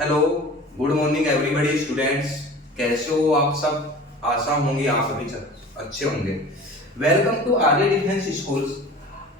Hello, good morning everybody students. कैसे हो आप सब? आशा होंगी आप अभी अच्छे होंगे। Welcome to Arya defence schools.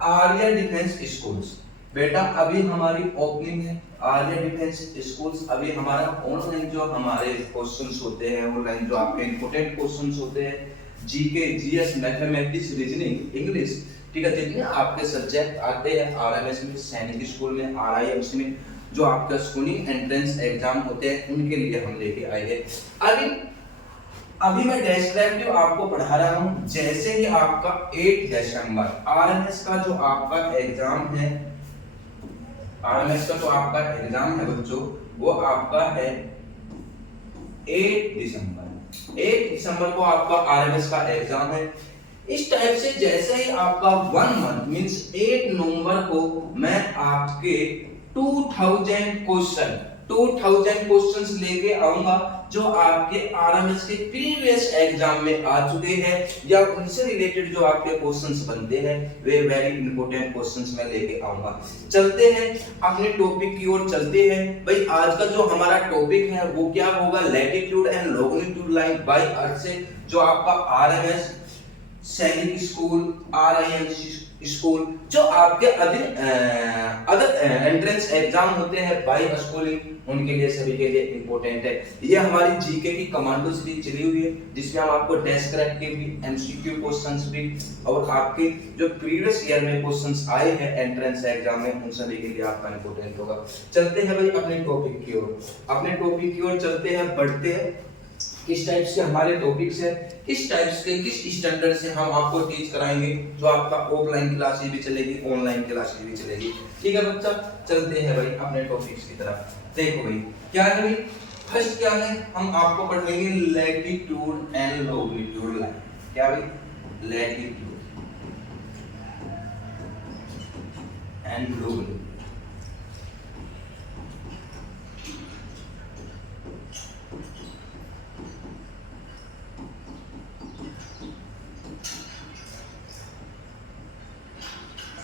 Arya defence schools बेटा अभी हमारी ओपनिंग है। आर्य डिफेंस स्कूल्स अभी हमारा ऑनलाइन जो हमारे क्वेश्चंस होते हैं, ऑनलाइन जो आपके इंपॉर्टेंट क्वेश्चंस होते हैं, GK, GS, mathematics, reasoning, English, ठीक है, जितने आपके सब्जेक्ट आते हैं आरएमएस में, सैनिक स्कूल में, आरआईएमसी में, जो आपका स्कूलिंग एंट्रेंस एग्जाम होते हैं उनके लिए हम लेके आए हैं। अभी अभी मैं डेस्क्रिप्टिव आपको पढ़ा रहा हूं। जैसे ही आपका 8 दिसंबर आरएमएस का जो आपका एग्जाम है, आरएमएस का जो आपका एग्जाम है बच्चों, वो आपका है 8 दिसंबर। 8 दिसंबर को आपका आरएमएस का एग्जाम है। इस टाइप से जैसे ही आपका 1 मंथ मींस 8 नवंबर को मैं आपके 2000 क्वेश्चंस लेके आऊंगा जो आपके आरएमएस के प्रीवियस एग्जाम में आ चुके हैं, या उनसे रिलेटेड जो आपके क्वेश्चंस बनते हैं वे वेरी इंपॉर्टेंट क्वेश्चंस मैं लेके आऊंगा। चलते हैं अपने टॉपिक की ओर चलते हैं। भाई आज का जो हमारा टॉपिक है वो क्या होगा? Latitude and longitude line by earth से जो आपका आरएमएस, सैनिक स्कूल, आरआईएमसी स्कूल, जो आपके अदर एंट्रेंस एग्जाम होते हैं बाय स्कूलिंग, उनके लिए सभी के लिए इंपॉर्टेंट है। ये हमारी जीके की कमांडो सीरीज चली हुई है जिसमें हम आपको डेस्क्रिप्टिव भी, एमसीक्यू क्वेश्चंस भी और आपके जो प्रीवियस ईयर में क्वेश्चंस आए हैं एंट्रेंस एग्जाम में उन सभी के लिए आपका इंपॉर्टेंट होगा। चलते हैं भाई अपने टॉपिक की ओर। अपने टॉपिक की ओर चलते हैं, बढ़ते हैं। किस टाइप से हमारे टॉपिक्स है, किस टाइप्स के, किस स्टैंडर्ड से हम आपको टीच कराएंगे, जो आपका ऑफलाइन क्लासेस भी चलेगी, ऑनलाइन क्लासेस भी चलेगी। ठीक है बच्चा, चलते हैं भाई अपने टॉपिक्स की तरफ। देखो भाई क्या है भाई, फर्स्ट क्या है, हम आपको पढ़ेंगे लैटिट्यूड एंड लॉन्गिट्यूड लाइन। क्या भाई? Latitude and longitude.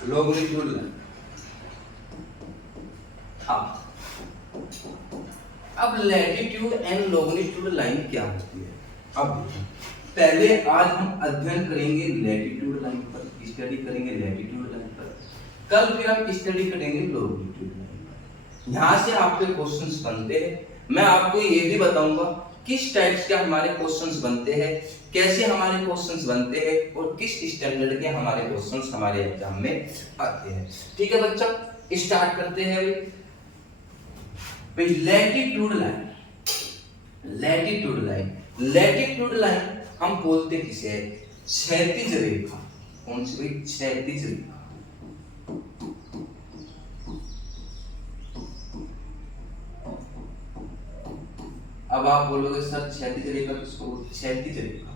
Longitude line. अब लैटिट्यूड एंड लॉन्गिट्यूड लाइन क्या होती है? अब पहले आज हम अध्ययन करेंगे लैटिट्यूड लाइन पर, स्टडी करेंगे लैटिट्यूड लाइन पर। कल फिर हम स्टडी करेंगे लॉन्गिट्यूड लाइन पर। यहाँ से आपके क्वेश्चंस बनते हैं। मैं आपको ये भी बताऊंगा किस टाइप्स के हमारे क्वेश्चंस बनते हैं, कैसे हमारे क्वेश्चंस बनते हैं और किस स्टैंडर्ड के हमारे क्वेश्चंस हमारे एग्जाम में आते हैं। ठीक है बच्चा, स्टार्ट करते हैं भाई। Latitude line, latitude line, latitude line हम बोलते किसे है? क्षैतिज रेखा। कौन सी भाई? क्षैतिज रेखा। अब आप बोलोगे सर क्षैतिज रेखा किसको? क्षैतिज रेखा।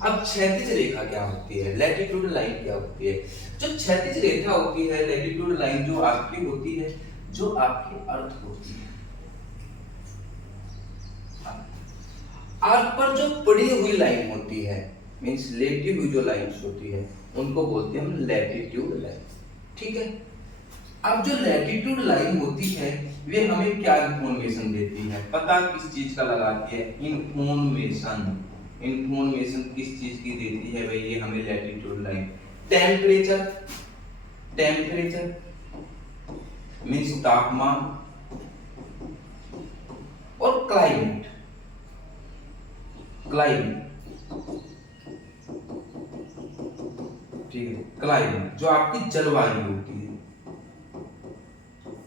अब क्षैतिज रेखा क्या होती है, लैटिट्यूड लाइन क्या होती है? जो क्षैतिज रेखा होती है, लैटिट्यूड लाइन जो आपकी होती है, जो आपकी अर्थ होती है, अर्थ पर जो पड़ी हुई लाइन होती है, मींस लेटी हुई जो लाइंस होती है, उनको बोलते हैं हम लैटिट्यूड लाइन। ठीक है। अब जो लैटिट्यूड लाइन होती है वे हमें क्या इंफॉर्मेशन देती है? पता किस चीज का लगाती है? इंफॉर्मेशन। इंफॉर्मेशन किस चीज की देती है भाई? ये हमें latitude line temperature, temperature means तापमान, और क्लाइमेट, क्लाइमेट, ठीक है, क्लाइमेट जो आपकी जलवायु होती है,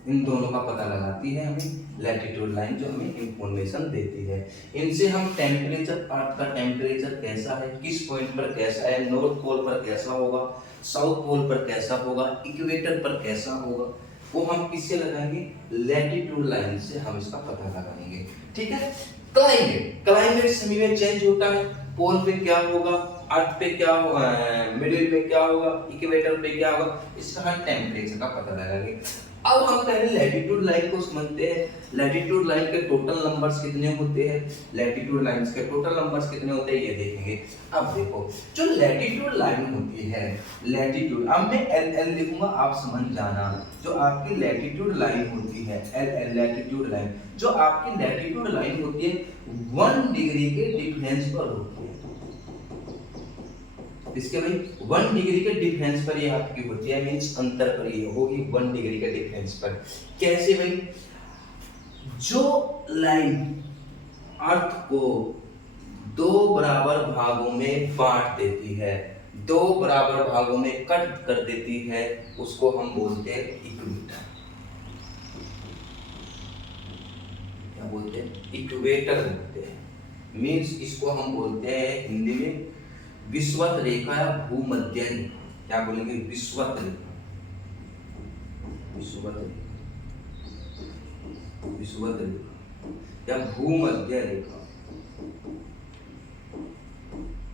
इन दोनों का पता लगाती है हमें लैटिट्यूड लाइन, जो हमें इंफॉर्मेशन देती है। इनसे हम टेम्परेचर, अर्थ का टेम्परेचर कैसा है, किस पॉइंट पर कैसा है, नॉर्थ पोल पर कैसा होगा, साउथ पोल पर कैसा होगा, इक्वेटर पर कैसा होगा, वो हम किससे लगाएंगे? लैटिट्यूड लाइन से हम इसका पता लगाएंगे। ठीक है। क्लाइमेट, क्लाइमेट समय में चेंज होता है, पोल पे क्या होगा, अर्थ पे क्या होगा, मिडिल पे क्या होगा, इक्वेटर पे क्या होगा, इसका हम टेम्परेचर का पता लगाएंगे। अब हम पहले लैटिट्यूड लाइन को समझते हैं। लैटिट्यूड लाइन के टोटल नंबर्स कितने होते हैं, लैटिट्यूड लाइंस के टोटल नंबर्स कितने होते हैं ये देखेंगे। अब देखो जो लैटिट्यूड लाइन होती है, लैटिट्यूड, अब मैं एल एल लिखूंगा, आप समझ जाना। जो आपकी लैटिट्यूड लाइन होती है एल एल लैटिट्यूड लाइन, जो आपकी लैटिट्यूड लाइन होती है 1 डिग्री के डिफरेंस पर होती है। इसके भाई 1 डिग्री के डिफरेंस पर ये आपकी होती है, मींस अंतर पर ये होगी 1 डिग्री के डिफरेंस पर। कैसे भाई, जो लाइन अर्थ को 2 बराबर भागों में बांट देती है, 2 बराबर भागों में कट कर देती है, उसको हम बोलते हैं इक्वेटर। क्या बोलते हैं, इक्वेटर बोलते हैं। मींस इसको हम बोलते हैं हिंदी में विषुवत रेखा या भूमध्य रेखा। क्या बोलेंगे, विषुवत रेखा, विषुवत रेखा, विषुवत रेखा या भूमध्य रेखा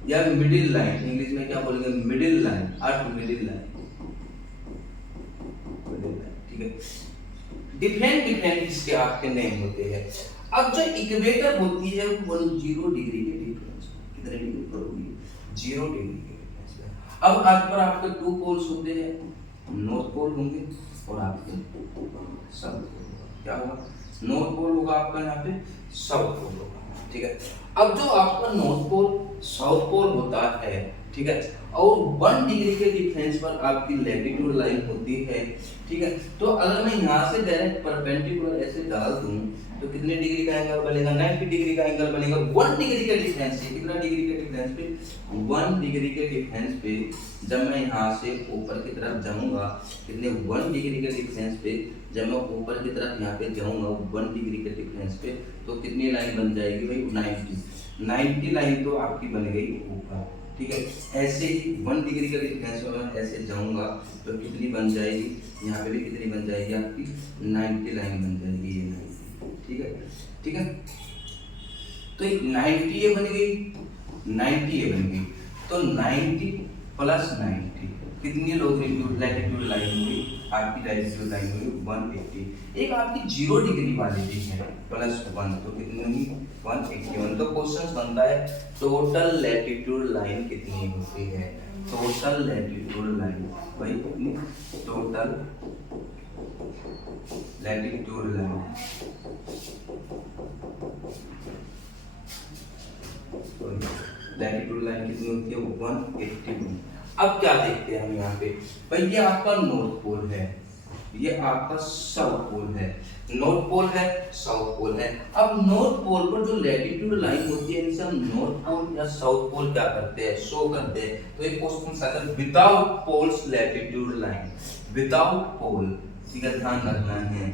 या मिडिल लाइन। इंग्लिश में क्या बोलेंगे, मिडिल लाइन, अर्थ मिडिल लाइन, मिडिल लाइन, ठीक है। डिफरेंट डिफरेंट इसके आपके नेम होते हैं। अब जो इक्वेटर होती है वो 0 डिग्री के डिफरेंस, कितने डिग्री पर होगी, 0 डिग्री के डिफरेंस पे। अब अर्थ पर आपके 2 पोल्स होते हैं, नॉर्थ पोल होंगे और आपके साउथ पोल। क्या होगा, नॉर्थ पोल होगा आपका, यहाँ पे साउथ पोल होगा, ठीक है। अब जो आपका नॉर्थ पोल साउथ पोल होता है, ठीक है, और 1 डिग्री के डिफरेंस पर आपकी लैटिट्यूड लाइन होती है, ठीक है। तो अगर मैं यहाँ से डायरेक्ट परपेंडिकुलर ऐसे डाल दूं तो कितने डिग्री का एंगल बनेगा, 90 डिग्री का एंगल बनेगा। 1 डिग्री के डिफरेंस से, कितना डिग्री के डिफरेंस पे, 1 डिग्री के डिफरेंस पे जब मैं यहाँ से ऊपर की तरफ जाऊंगा, कितने 1 डिग्री के डिफरेंस पे जब मैं ऊपर की तरफ यहाँ पे जाऊंगा 1 डिग्री के डिफरेंस पे, तो कितनी लाइन बन जाएगी भाई, 90 लाइन तो आपकी बन गई ऊपर, ठीक है। ऐसे ही 1 डिग्री का डिफरेंस में मैं ऐसे जाऊंगा तो कितनी बन जाएगी, यहाँ पे भी कितनी बन जाएगी आपकी 90 लाइन बन जाएगी, ये 90, ठीक है, ठीक है। तो 90 ये बन गई, 90 ये बन गई, तो 90 प्लस 90 कितनी लैटिट्यूड लाइन हुई, आपकी लैटिट्यूड लाइन हुई 180। एक आपकी 0 डिग्री वाली भी है प्लस 1, तो कितनी हुई 181। तो क्वेश्चन बनता है टोटल लैटिट्यूड लाइन कितनी होती है, टोटल लैटिट्यूड लाइन भाई कितनी, total latitude line, latitude line कितनी होती है 181। अब क्या देखते हैं हम यहाँ पे, भाई ये आपका नॉर्थ पोल है, ये आपका साउथ पोल है, नॉर्थ पोल है, साउथ पोल है। अब नॉर्थ पोल पर जो लैटिट्यूड लाइन होती है इनसे हम नॉर्थ पोल या साउथ पोल क्या करते हैं, शो करते हैं। तो एक क्वेश्चन आता है without poles latitude line, without pole, ठीक है, ध्यान रखना है,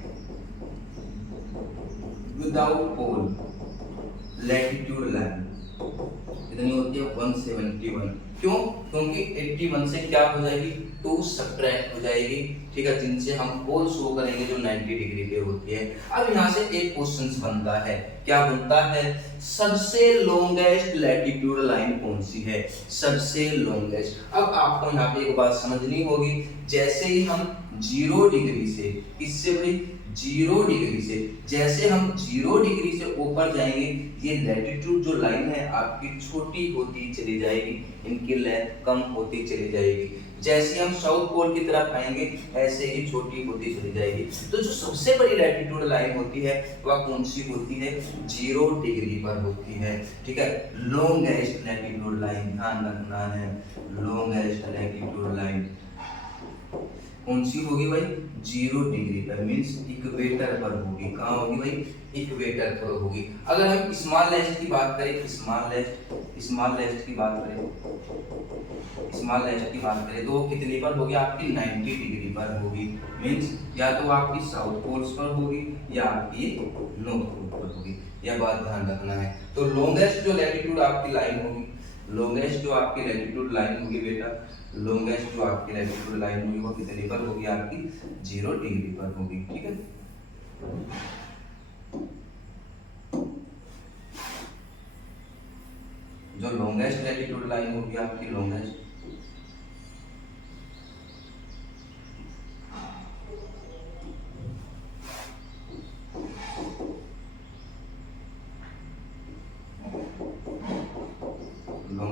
विदाउट पोल लैटिट्यूड लाइन कितनी होती है 171। क्यों, क्योंकि 81 से क्या हो जाएगी, 2 सब्ट्रैक्ट हो जाएगी, ठीक है, जिनसे हम पोल शो करेंगे जो 90 डिग्री पे होती है। अब यहाँ से एक क्वेश्चन बनता है, क्या बनता है, सबसे लॉन्गेस्ट लैटिट्यूड लाइन कौन सी है, सबसे लॉन्गेस्ट। अब आपको यहाँ पे एक बात समझनी होगी, जैसे ही हम 0 डिग्री से, इससे भाई 0 डिग्री से, जैसे हम 0 डिग्री से ऊपर जाएंगे ये लैटिट्यूड जो लाइन है आपकी छोटी होती चली जाएगी, इनकी लेंथ कम होती चली जाएगी। जैसे हम साउथ पोल की तरफ आएंगे ऐसे ही छोटी होती चली जाएगी। तो जो सबसे बड़ी लैटिट्यूड लाइन होती है वह कौन सी होती है, 0 डिग्री पर होती है, ठीक है। लॉन्गेस्ट लैटिट्यूड लाइन, ध्यान रखना है, लॉन्गेस्ट लैटिट्यूड लाइन कौन सी होगी भाई, 0 डिग्री पर, मींस इक्वेटर पर होगी। कहाँ होगी भाई, इक्वेटर पर होगी। अगर हम स्मॉल लेस्ट की बात करें, स्मॉल लेस्ट की बात करें, स्मॉल लेस्ट की बात करें तो वो कितनी पर होगी आपकी, 90 डिग्री पर होगी। मींस या तो आपकी साउथ पोल्स पर होगी या आपकी नॉर्थ पोल पर होगी, यह बात ध्यान रखना है। तो लॉन्गेस्ट जो लैटिट्यूड आपकी लाइन होगी, लॉन्गेस्ट जो आपकी लैटिट्यूड लाइन होगी बेटा, लॉन्गेस्ट जो आपकी लैटिट्यूड लाइन होगी वो कितनी पर होगी आपकी, 0 डिग्री पर होगी, ठीक है। जो लॉन्गेस्ट लैटिट्यूड लाइन होगी आपकी, लॉन्गेस्ट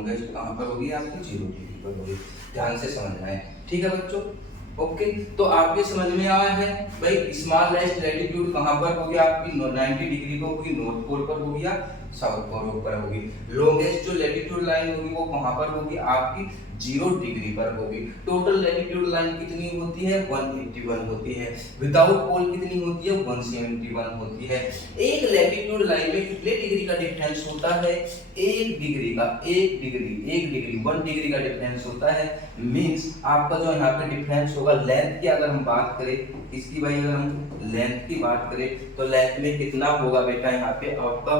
लॉन्गेस्ट कहाँ पर होगी आपकी 0 डिग्री पर होगी। ध्यान से समझना है, ठीक है बच्चों। ओके, तो आपके समझ में आया है भाई स्मॉलेस्ट लैटिट्यूड कहाँ पर होगी आपकी 90 डिग्री पर होगी, नॉर्थ पोल पर होगी या साउथ पोल पर होगी। लॉन्गेस्ट जो लैटिट्यूड लाइन होगी वो कहाँ पर होगी आपकी 0 डिग्री पर होगी। टोटल लैटिट्यूड लाइन कितनी होती है 181 होती है। विदाउट पोल कितनी होती है 171 होती है। एक लैटिट्यूड लाइन में कितने डिग्री का डिफरेंस होता है 1 डिग्री का, 1 डिग्री 1 डिग्री का डिफरेंस होता है। मींस आपका जो यहाँ पे डिफरेंस होगा लेंथ की अगर हम बात करें इसकी भाई, अगर हम लेंथ की बात करें तो लेंथ में कितना होगा बेटा यहाँ पे आपका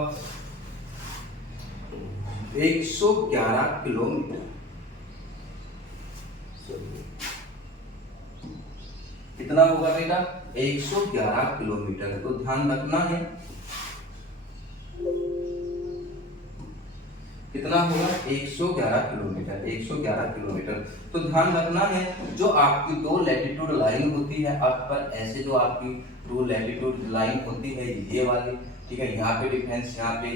111 किलोमीटर। कितना होगा बेटा 111 किलोमीटर। तो ध्यान रखना है कितना होगा 111 किलोमीटर, 111 किलोमीटर। तो ध्यान रखना है जो आपकी दो लैटिट्यूड लाइन होती है आप पर, ऐसे जो आपकी दो लैटिट्यूड लाइन होती है ये वाली, ठीक है, यहाँ पे डिफरेंस यहाँ पे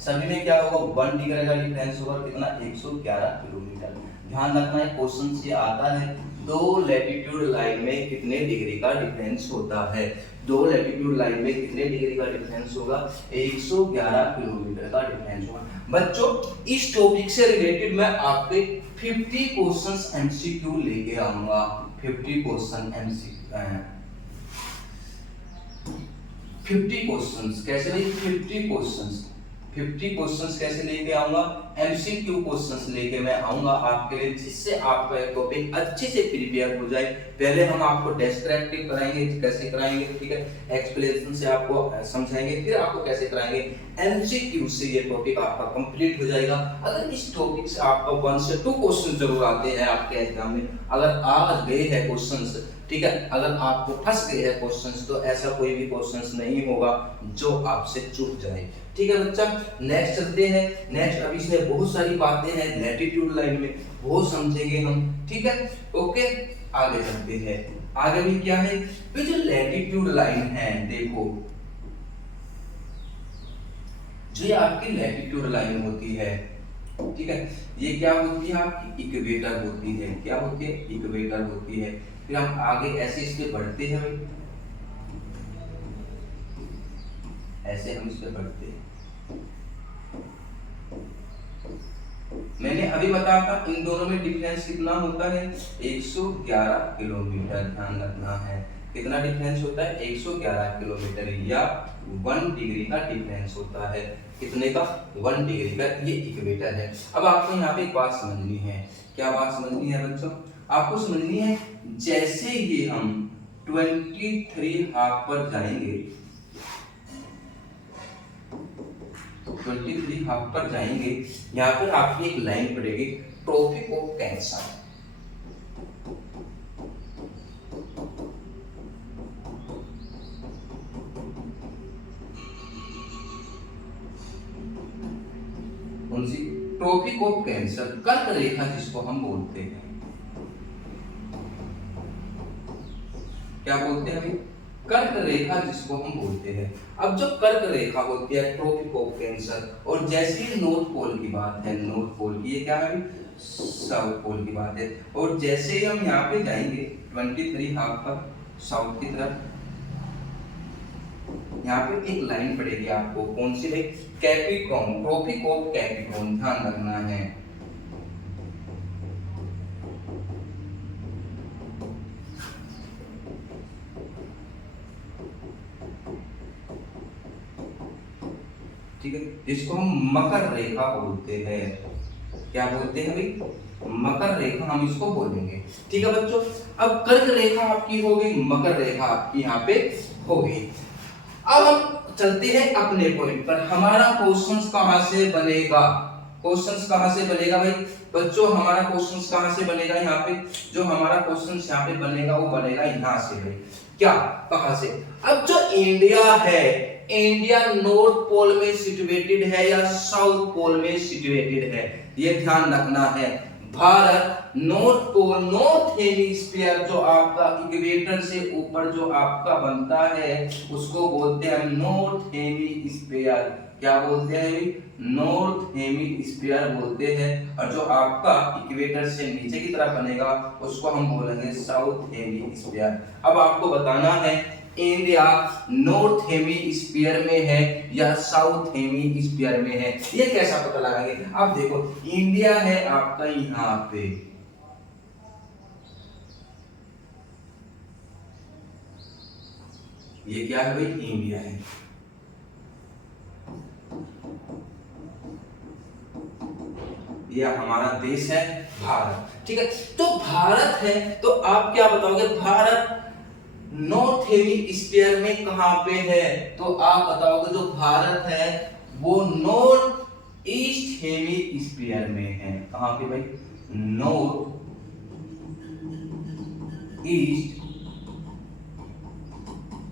सभी में क्या होगा 1 डिग्री का डिफरेंस होगा कितना 111 किलोमीटर। ध्यान रखना है क्वेश्चन से आता है दो लैटिट्यूड लाइन में कितने डिग्री का डिफरेंस होता है। दो लैटिट्यूड लाइन में कितने डिग्री का डिफरेंस होगा 111 किलोमीटर का डिफरेंस होगा। बच्चों इस टॉपिक से रिलेटेड मैं आपके 50 क्वेश्चंस एमसीक्यू लेके आऊंगा। 50 क्वेश्चन एमसीक्यू 50 क्वेश्चंस कैसे भाई 50 क्वेश्चंस कैसे लेके आऊंगा एमसीक्यू क्वेश्चंस लेके मैं आऊंगा आपके लिए, जिससे आपका एक टॉपिक अच्छे से प्रिपेयर हो जाए। पहले हम आपको डिस्क्रिप्टिव कराएंगे, कैसे कराएंगे, ठीक है, एक्सप्लेनेशन से आपको समझाएंगे, फिर आपको कैसे कराएंगे एमसीक्यू से ये टॉपिक आपका कंप्लीट हो जाएगा। अगर इस टॉपिक से आपका 1 से 2 क्वेश्चन जरूर आते हैं आपके एग्जाम में, अगर आ गए हैं क्वेश्चंस, ठीक है, अगर आपको फंस गए हैं क्वेश्चंस तो ऐसा कोई भी क्वेश्चंस नहीं होगा जो आपसे चूक जाए, ठीक है बच्चा। नेक्स्ट चलते हैं। नेक्स्ट अभी इसमें बहुत सारी बातें हैं लैटिट्यूड लाइन में, वो समझेंगे हम, ठीक है। ओके, आगे चलते हैं। आगे भी क्या है तो जो लैटिट्यूड लाइन है, देखो जो ये आपकी लैटिट्यूड लाइन होती है, ठीक है, ये क्या होती है आपकी इक्वेटर होती है। क्या होती है इक्वेटर होती है। फिर हम आगे ऐसे इसके बढ़ते हैं भाई, ऐसे हम इस पे बढ़ते हैं। मैंने अभी बताया था इन दोनों में डिफरेंस कितना होता है 111 किलोमीटर। ध्यान रखना है कितना डिफरेंस होता है 111 किलोमीटर या 1 डिग्री का डिफरेंस होता है। कितने का 1 डिग्री का। ये इक्वेटर है। अब आपको यहाँ पे एक बात समझनी है। क्या बात समझनी है बच्चों? आपको समझनी है जैसे ये हम 23 हाफ पर जाएंगे, 23 हाफ पर जाएंगे, यहाँ पर आपकी एक लाइन पड़ेगी ट्रॉपिक ऑफ कैंसर। कौन सी? ट्रॉपिक ऑफ कैंसर, कर्क रेखा जिसको हम बोलते हैं। क्या बोलते हैं अभी? कर्क रेखा जिसको हम बोलते हैं। अब जो कर्क रेखा होती है ट्रॉपिक ऑफ कैंसर, और जैसे ही नॉर्थ पोल की बात है, नॉर्थ पोल की, ये क्या है साउथ पोल की बात है, और जैसे ही हम यहाँ पे जाएंगे 23 हाफ पर साउथ की तरफ, यहाँ पे एक लाइन पड़ेगी आपको, कौन सी है? Capricorn, tropic of Capricorn. ध्यान रखना है। ठीक है, जिसको हम मकर रेखा बोलते हैं। क्या बोलते हैं भाई? मकर रेखा हम इसको बोलेंगे। ठीक है बच्चों, अब कर्क रेखा आपकी हो गई, मकर रेखा आपकी यहाँ पे हो गई। अब हम चलते हैं अपने पॉइंट पर। हमारा क्वेश्चंस कहां से बनेगा? क्वेश्चंस कहां से बनेगा भाई? बच्चों हमारा क्वेश्चंस कहां से बनेगा? यहाँ पे जो हमारा क्वेश्चंस यहाँ पे बनेगा वो बनेगा यहाँ से भाई। क्या? कहां से? अब जो इंडिया है, इंडिया नॉर्थ पोल में सिचुएटेड है या साउथ पोल में सिचुएटेड है, ये ध्यान रखना है। Bharat north pole, north hemisphere जो आपका इक्वेटर से ऊपर जो आपका बनता है उसको बोलते हैं नॉर्थ हेमिस्फीयर। क्या बोलते हैं? नॉर्थ हेमिस्फीयर बोलते हैं। और जो आपका इक्वेटर से नीचे की तरफ बनेगा उसको हम बोलेंगे साउथ हेमिस्फीयर। अब आपको बताना है इंडिया नॉर्थ हेमिस्फीयर में है या साउथ हेमिस्फीयर में है, ये कैसा पता लगाएंगे? अब देखो इंडिया है आपका यहाँ पे, ये क्या है भाई? इंडिया है। ये हमारा देश है भारत, ठीक है। तो भारत है तो आप क्या बताओगे? भारत नॉर्थ हेमिस्फीयर में कहां पे है? तो आप बताओगे जो भारत है वो नॉर्थ ईस्ट हेमिस्फीयर में है। कहां पे भाई? नॉर्थ ईस्ट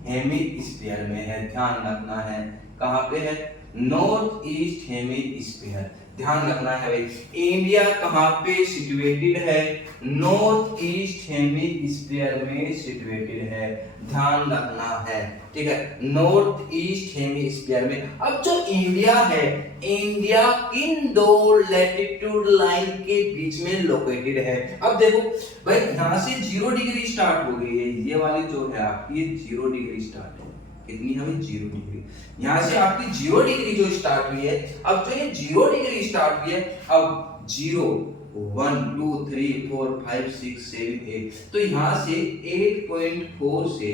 हेमिस्फीयर में है, ध्यान रखना है। कहां पे है? नॉर्थ ईस्ट हेमिस्फीयर, ध्यान रखना है भाई। इंडिया कहां पे सिचुएटेड है? नॉर्थ ईस्ट हेमिस्फीयर में सिचुएटेड है, ध्यान रखना है, ठीक है। नॉर्थ ईस्ट हेमिस्फीयर में। अब जो इंडिया है, इंडिया किन दो लैटिट्यूड लाइन के बीच में लोकेटेड है? अब देखो भाई यहां से 0 डिग्री स्टार्ट हो गई है, ये वाली जो है आपकी 0 डिग्री स्टार्ट है। कितनी है? 0 डिग्री। यहां से आपकी 0 डिग्री जो स्टार्ट हुई है, अब जो ये 0 डिग्री स्टार्ट हुई है, अब 0 1 2 3 4 5 6 7 8, तो यहां से 8.4 से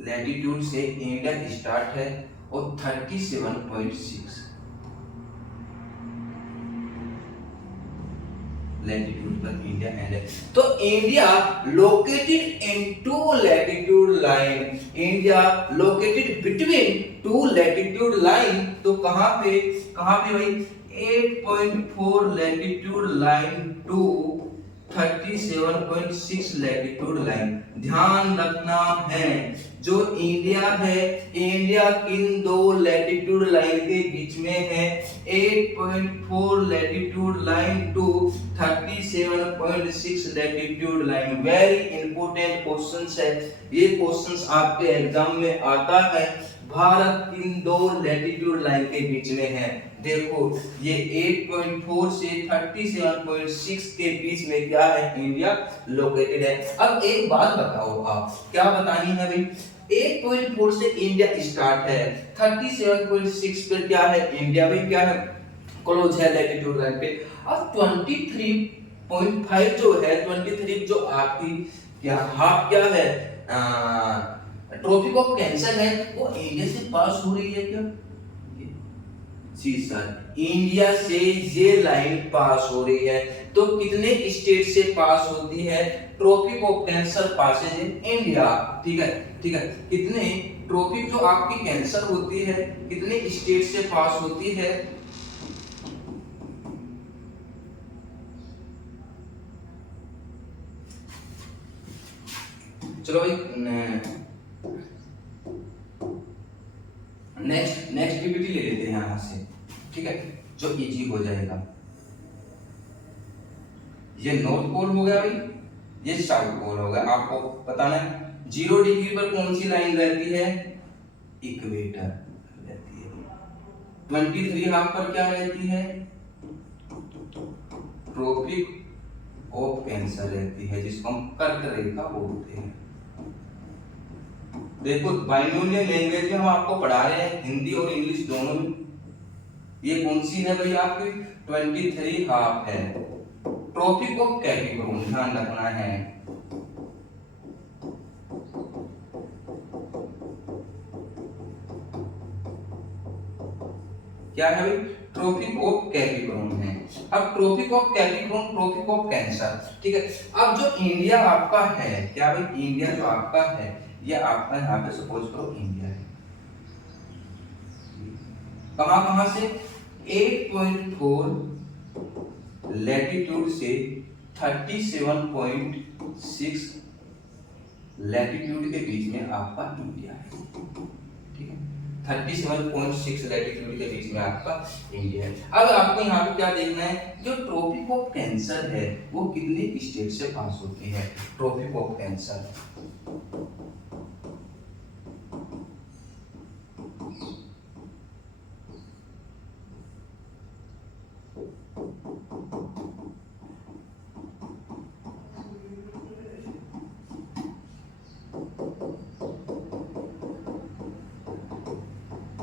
लैटिट्यूड से इंडिया स्टार्ट है और 37.6 लैटिट्यूड पर इंडिया एंड है। तो India located in two latitude line, India located between two latitude line. तो कहां पे भाई? 8.4 latitude line to 37.6 latitude line, ध्यान रखना है। जो इंडिया है, इंडिया किन दो लैटिट्यूड लाइन के बीच में है? 8.4 latitude line to 37.6 latitude line. Very important questions है ये, क्वेश्चंस आपके एग्जाम में आता है। भारत किन दो लैटिट्यूड लाइन के बीच में है? देखो ये 8.4 से 37.6 के बीच में क्या है? इंडिया लोकेटेड है। अब एक बात बताओ, आप क्या बतानी है भाई? 8.4 से इंडिया स्टार्ट है, 37.6 पे क्या है? इंडिया भी क्या है? क्लोज है लैटिट्यूड लाइन पे। अब 23.5 जो है, 23 जो आपकी क्या हाफ क्या है? ट्रॉपिक ऑफ कैंसर है, वो इंडिया से पास हो रही है क्या? जी सर, इंडिया से ये लाइन पास हो रही है। तो कितने स्टेट से पास होती है? Tropic of cancer passes in India, ठीक है, ठीक है। कितने ट्रॉपिक जो आपकी कैंसर होती है, कितने स्टेट से पास होती है? चलो भाई नेक्स्ट पीपीटी ले लेते हैं यहां से, ठीक है, जो इजी हो जाएगा। ये नॉर्थ पोल हो गया भाई, ये साउथ पोल हो गया। आपको बताना है 0 डिग्री पर कौन सी लाइन रहती है? इक्वेटर रहती है। 23 हाफ पर क्या रहती है? ट्रॉपिक ऑफ कैंसर रहती है, जिसको हम कर्क रेखा बोलते हैं। देखो बाइनोमियल लैंग्वेज में हम आपको पढ़ा रहे हैं, हिंदी और इंग्लिश दोनों में। ये कौन सी है भाई? आपकी 23 हाफ है, ट्रॉपिक ऑफ कैप्रिकॉर्न, ध्यान रखना है। क्या है भाई? ट्रॉपिक ऑफ कैप्रिकॉर्न है। अब tropic of Capricorn, tropic of cancer, ठीक है। अब जो इंडिया आपका है, क्या भाई? इंडिया जो आपका है, ये आपका यहाँ पे सपोज करो इंडिया है। कहां से? 8.4 लैटिट्यूड से 37.6 लैटिट्यूड के बीच में आपका इंडिया है, ठीक है। 37.6 लैटिट्यूड के बीच में आपका इंडिया है। अब आपको यहाँ पे क्या देखना है, जो ट्रॉपिक ऑफ कैंसर है वो कितने स्टेट से पास होती है। ट्रॉपिक ऑफ कैंसर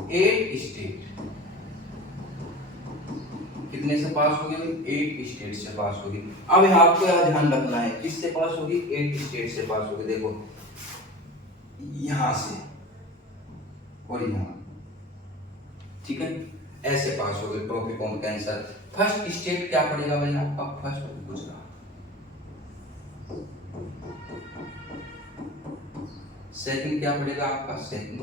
8 स्टेट कितने से पास होगी, 8 स्टेट से पास होगी। अब यहाँ आपको ध्यान रखना है किससे पास होगी, 8 स्टेट से पास होगी। देखो यहां से और यहां, ठीक है, ऐसे पास हो गए tropic of cancer. First state क्या पड़ेगा भाई आपका, फर्स्ट गुजरात, सेकंड क्या पड़ेगा आपका, सेकंड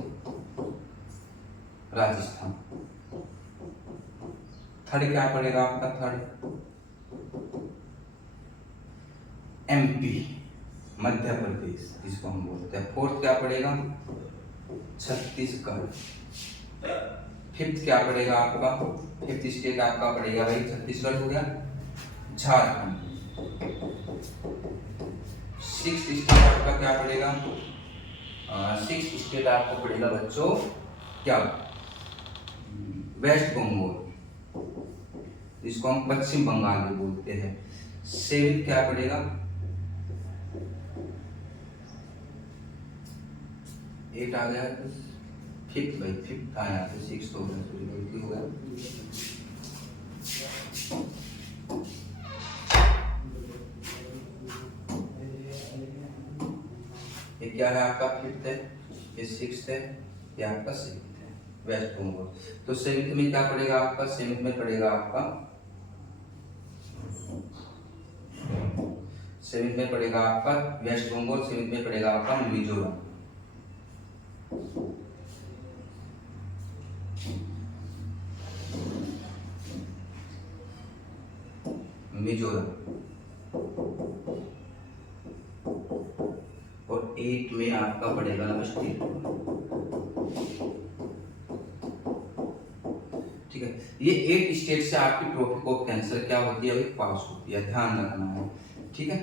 राजस्थान, थर्ड क्या पड़ेगा आपका, थर्ड एमपी मध्य प्रदेश जिसको हम बोलते हैं, फोर्थ क्या पड़ेगा छत्तीसगढ़, फिफ्थ क्या पड़ेगा आपका, फिफ्थ स्टेट आपका पड़ेगा भाई छत्तीसगढ़ हो गया, झारखंड, सिक्स्थ स्टेट आपका क्या पड़ेगा, सिक्स्थ स्टेट आपको पड़ेगा बच्चों क्या, वेस्ट बंगाल जिसको हम पश्चिम बंगाल भी बोलते हैं। सेवेंथ क्या पड़ेगा, एट आ गया, फिफ्थ भाई फिफ्थ आया तो सिक्स हो गया, थोड़ी गलती हो गया। ये क्या है आपका, फिफ्थ है, ये सिक्स्थ है, ये आपका सेवेंथ है, वेस्ट बंगाल। तो सेवेंथ में क्या पड़ेगा आपका, सेवेंथ में पड़ेगा आपका, सेवेंथ में पड़ेगा आपका वेस्ट बंगाल, सेवेंथ में पड़ेगा आपका मिजोरम। मिजोरम और 8 में आपका पड़ेगा नमस्ते, ठीक है। ये 8 स्टेट से आपकी ट्रॉपिक ऑफ कैंसर क्या होती है, पास होती है, ध्यान रखना है, ठीक है,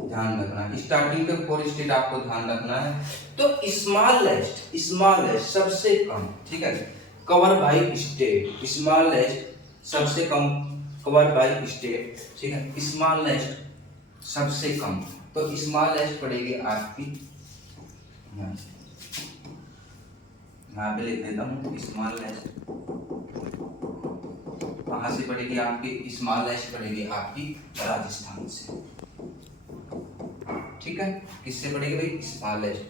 ध्यान रखना है। स्टार्टिंग के 4 स्टेट आपको ध्यान रखना है। तो स्मॉलेस्ट सबसे कम, ठीक है, कवर बाय स्टेट, स्मॉलेस्ट सबसे कम कवर बाय स्टेट, ठीक है, स्मॉलेस्ट सबसे कम, तो स्मॉलेस्ट पड़ेगी आपकी, यहाँ पे लिख देता हूँ स्मॉलेस्ट, कहाँ से पड़ेगी आपकी, स्मॉलेस्ट पड़ेगी आपकी राजस्थान से, ठीक है। किससे पड़ेगी भाई, स्मॉलेस्ट।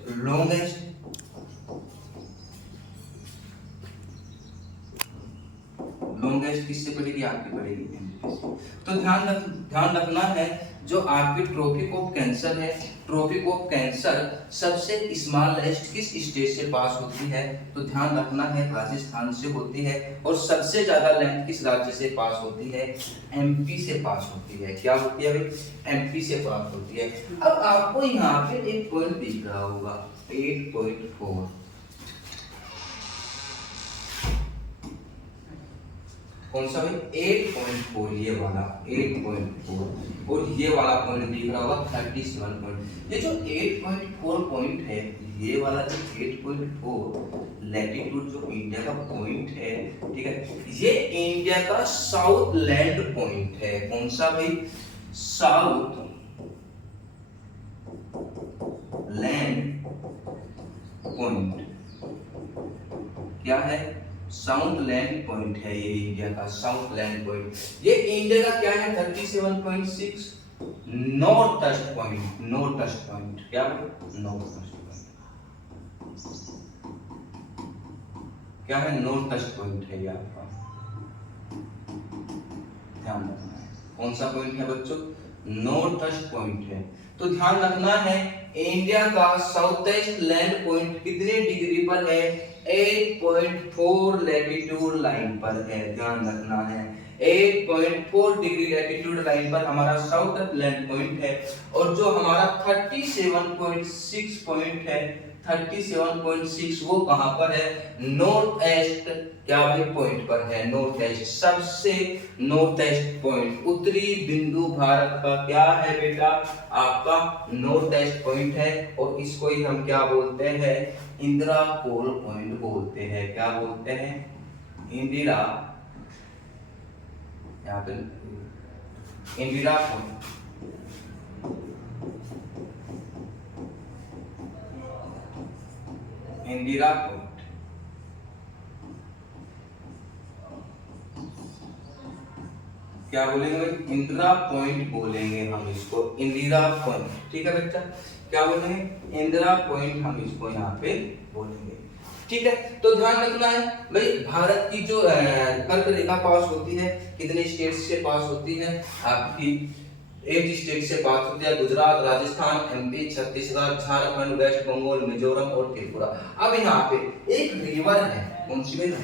लॉन्गेस्ट किससे पड़ेगी, आपकी पड़ेगी एमपी से। तो ध्यान रखना है, जो आपकी ट्रॉपिक ऑफ कैंसर है, ट्रॉपिक ऑफ कैंसर सबसे स्मॉलेस्ट किस स्टेट से पास होती है, तो ध्यान रखना है राजस्थान से होती है, और सबसे ज्यादा लेंथ किस राज्य से पास होती है, एमपी से पास होती है। क्या होती है भाई, एमपी से पास होती है। अब आपको यहाँ पे एक पॉइंट दिख रहा होगा 8.4, कौन सा भाई, 8.4, ये वाला 8.4, और ये वाला पॉइंट दिख रहा होगा 37 पॉइंट। ये जो 8.4 पॉइंट है, ये वाला जो 8.4 लैटिट्यूड जो इंडिया का पॉइंट है, ठीक है, ये इंडिया का साउथ लैंड पॉइंट है। कौन सा भाई, साउथ लैंड पॉइंट, क्या है, साउथ लैंड पॉइंट है, ये इंडिया का साउथ लैंड पॉइंट। ये इंडिया का क्या है 37.6 north east point, north east point, क्या नॉर्थ ईस्ट पॉइंट, क्या है, नॉर्थ ईस्ट पॉइंट है ये आपका, ध्यान रखना है। कौन सा पॉइंट है बच्चों, नॉर्थ ईस्ट पॉइंट है। तो ध्यान रखना है, इंडिया का साउथ ईस्ट लैंड पॉइंट कितने डिग्री पर है, 8.4 लैटिट्यूड लाइन पर है, ध्यान रखना है 8.4 डिग्री लैटिट्यूड लाइन पर हमारा साउथ लैंड पॉइंट है, और जो हमारा 37.6 पॉइंट है, 37.6 वो कहां पर है, नॉर्थ ईस्ट क्या भाई पॉइंट पर है, नॉर्थ ईस्ट, सबसे नॉर्थ ईस्ट पॉइंट, उत्तरी बिंदु भारत का क्या है बेटा, आपका नॉर्थ ईस्ट पॉइंट है, और इसको ही हम क्या बोलते हैं, इंदिरा पोल पॉइंट बोलते हैं, क्या बोलते हैं, इंदिरा, यहाँ पे इंदिरा पॉइंट, इंदिरा पॉइंट, क्या बोलेंगे भाई, इंदिरा पॉइंट बोलेंगे हम इसको, इंदिरा पॉइंट, ठीक है बच्चा, क्या बोलेंगे, इंदिरा पॉइंट हम इसको यहाँ पे बोलेंगे, ठीक है। तो ध्यान रखना है भाई, भारत की जो कर्क रेखा पास होती है कितने स्टेट से पास होती है, आपकी 8 स्टेट से पास होती है, गुजरात, राजस्थान, एमपी, छत्तीसगढ़, झारखंड, वेस्ट बंगाल, मिजोरम और त्रिपुरा। अब यहाँ पे एक रिवर है, कौन सी रिवर,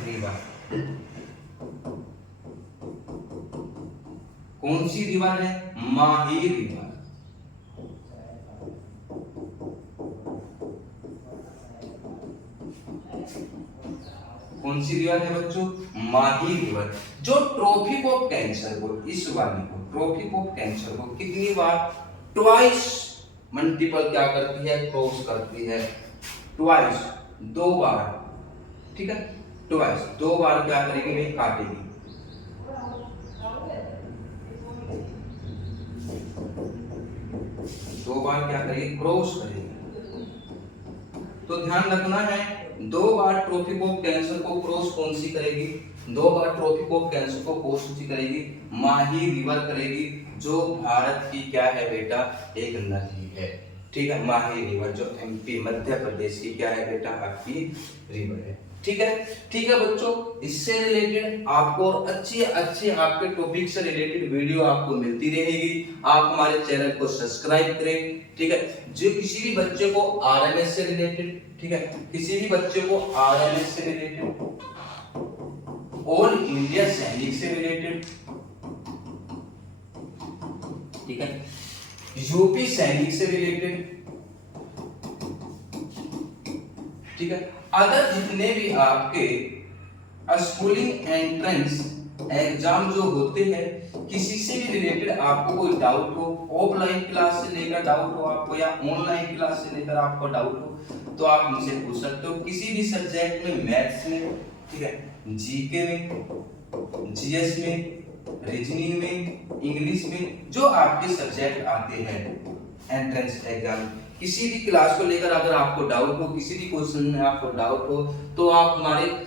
कौन सी रिवर है, माही रिवर, कौन सी रिवर है बच्चों, माही रिवर, जो ट्रॉफिक ऑफ कैंसर को, इस वाली को, ट्रॉफिक ऑफ कैंसर को कितनी बार, ट्वाइस मल्टीपल क्या करती है, क्रॉस करती है, ट्वाइस, 2 बार, ठीक है, ट्वाइस 2 बार क्या करेगी भाई, काटेगी, 2 बार क्या करेगी, क्रॉस करेगी। तो ध्यान रखना है, 2 बार ट्रॉफिक ऑफ कैंसर को क्रॉस कौन सी करेगी, 2 बार ट्रॉफिक ऑफ कैंसर को क्रॉस कौन सी करेगी, माही रिवर करेगी, जो भारत की क्या है बेटा, एक नदी है, ठीक है, माही रिवर, जो एमपी मध्य प्रदेश की क्या है बेटा, आपकी रिवर है, ठीक है, ठीक है बच्चों। इससे रिलेटेड आपको अच्छे अच्छे आपके टॉपिक से रिलेटेड वीडियो आपको मिलती रहेगी, आप हमारे चैनल को सब्सक्राइब करें, ठीक है। जो किसी भी बच्चे को आरएमएस से रिलेटेड, ठीक है, किसी भी बच्चे को आरएमएस से रिलेटेड, ऑल इंडिया सैनिक से रिलेटेड, ठीक है, यूपी सैनिक से रिलेटेड, ठीक है, अदर जितने भी आपके स्कूलिंग एंट्रेंस एग्जाम जो होते हैं, किसी से भी रिलेटेड आपको कोई डाउट हो, ऑफलाइन क्लास से लेकर डाउट हो आपको, या ऑनलाइन क्लास से लेकर आपको डाउट हो, तो आप मुझसे पूछ सकते हो, किसी भी सब्जेक्ट में, मैथ्स में, ठीक है, जीके में, जीएस में, रीजनिंग में, इंग्लिश में, जो आपके सब्जेक्ट आते हैं एंट्रेंस एग्जाम, किसी भी क्लास को लेकर अगर आपको डाउट हो, किसी भी क्वेश्चन में आपको डाउट हो, तो आप हमारे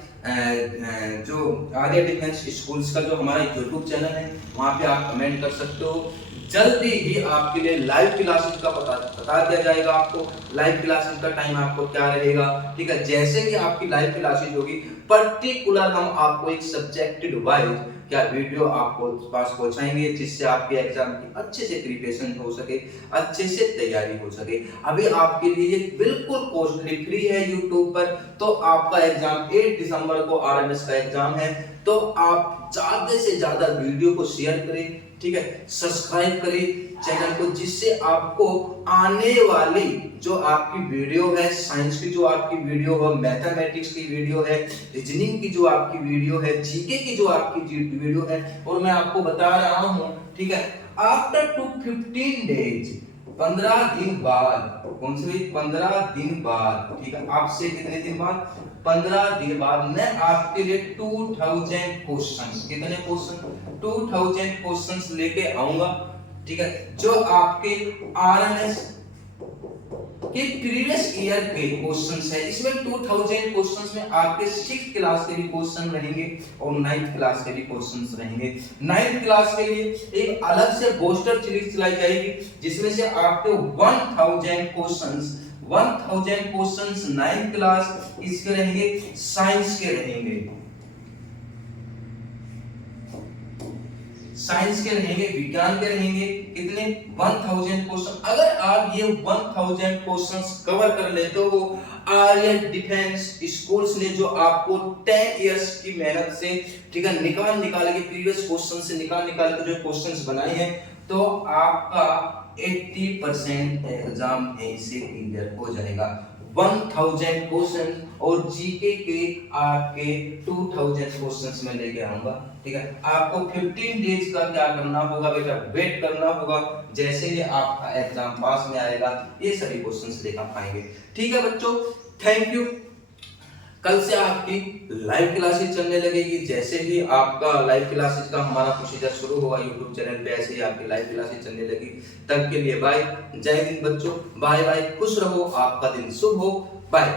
जो आर्या डिफेंस स्कूल्स का जो हमारा यूट्यूब चैनल है, वहां पे आप कमेंट कर सकते हो। जल्दी ही आपके लिए लाइव क्लासेस का बता दिया जाएगा, आपको लाइव क्लासेस का टाइम आपको क्या रहेगा, ठीक है। जैसे कि आपकी लाइव क्लासेस होगी, पर्टिकुलर हम आपको एक सब्जेक्टेड वाइज क्या वीडियो आपको पास पहुंचाएंगे, जिससे आपके एग्जाम की अच्छे से प्रिपरेशन हो सके, अच्छे से तैयारी हो सके। अभी आपके लिए ये बिल्कुल कॉस्टली फ्री है यूट्यूब पर। तो आपका एग्जाम 8 दिसंबर को आरएमएस का एग्जाम है, तो आप ज्यादा से ज्यादा वीडियो को शेयर करें, ठीक है, सब्सक्राइब करें चैनल को, जिससे आपको आने वाली जो आपकी वीडियो है, साइंस की जो आपकी वीडियो है, मैथमेटिक्स की वीडियो है, रीजनिंग की जो आपकी वीडियो है, जीके की जो आपकी वीडियो है, और मैं आपको बता रहा हूं, ठीक है, आफ्टर 15 डेज, 15 दिन बाद, कौन से 15 दिन बाद, ठीक है, आपसे कितने दिन बाद, 15 दिन बाद मैं आपके लिए 2000 क्वेश्चंस, कितने क्वेश्चन, 2000 क्वेश्चंस लेके आऊंगा, ठीक है, जो आपके आरएमएस के प्रीवियस ईयर के क्वेश्चंस है। इसमें 2000 क्वेश्चंस में आपके 6th क्लास के भी क्वेश्चन रहेंगे और 9th क्लास के भी क्वेश्चंस रहेंगे। 9th क्लास के लिए एक अलग से बूस्टर सीरीज चलाई जाएगी, जिसमें से आपके 1000 क्वेश्चंस 9th क्लास इसके रहेंगे, साइंस के रहेंगे, साइंस के रहेंगे, विज्ञान के रहेंगे, कितने 1000 क्वेश्चन। अगर आप ये 1000 क्वेश्चंस कवर कर लेते हो, आर्यन डिफेंस स्कूल्स ने जो आपको 10 इयर्स की मेहनत से, ठीक है, निकाल के प्रीवियस क्वेश्चन से निकाल के जो क्वेश्चंस बनाए हैं, तो आपका 80% एग्जाम यहीं से क्लियर हो जाएगा। 1000 क्वेश्चन और जीके के आपके 2000 क्वेश्चंस में लेके आऊंगा, ठीक है। आपको 15 डेज का क्या करना होगा बेटा, वेट करना होगा। जैसे ही आपका एग्जाम पास में आएगा, ये सभी क्वेश्चंस लेकर आएंगे, ठीक है बच्चों। Thank you. कल से आपकी लाइव क्लासेस चलने लगेगी। जैसे ही आपका लाइव क्लासेस का हमारा प्रोसीजर शुरू होगा यूट्यूब चैनल पे, ऐसे ही आपकी लाइव क्लासेस चलने लगी। तब के लिए बाय, जय हिंद बच्चों, बाय बाय, खुश रहो, आपका दिन शुभ हो, बाय।